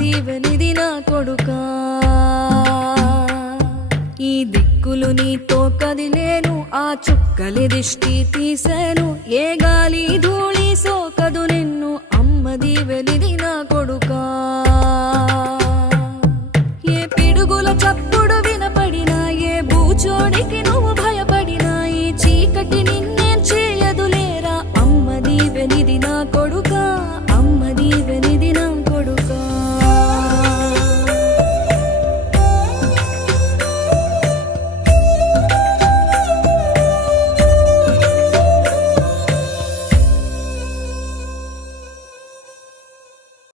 దీవెనిది నా కొడుకా. ఈ దిక్కులు నీతో కదిలేను, ఆ చుక్కలి దిష్టి తీసేను, ఏ గాలి ధూళి సోకదు నిన్ను, అమ్మ దీవెనిది నా కొడుకా.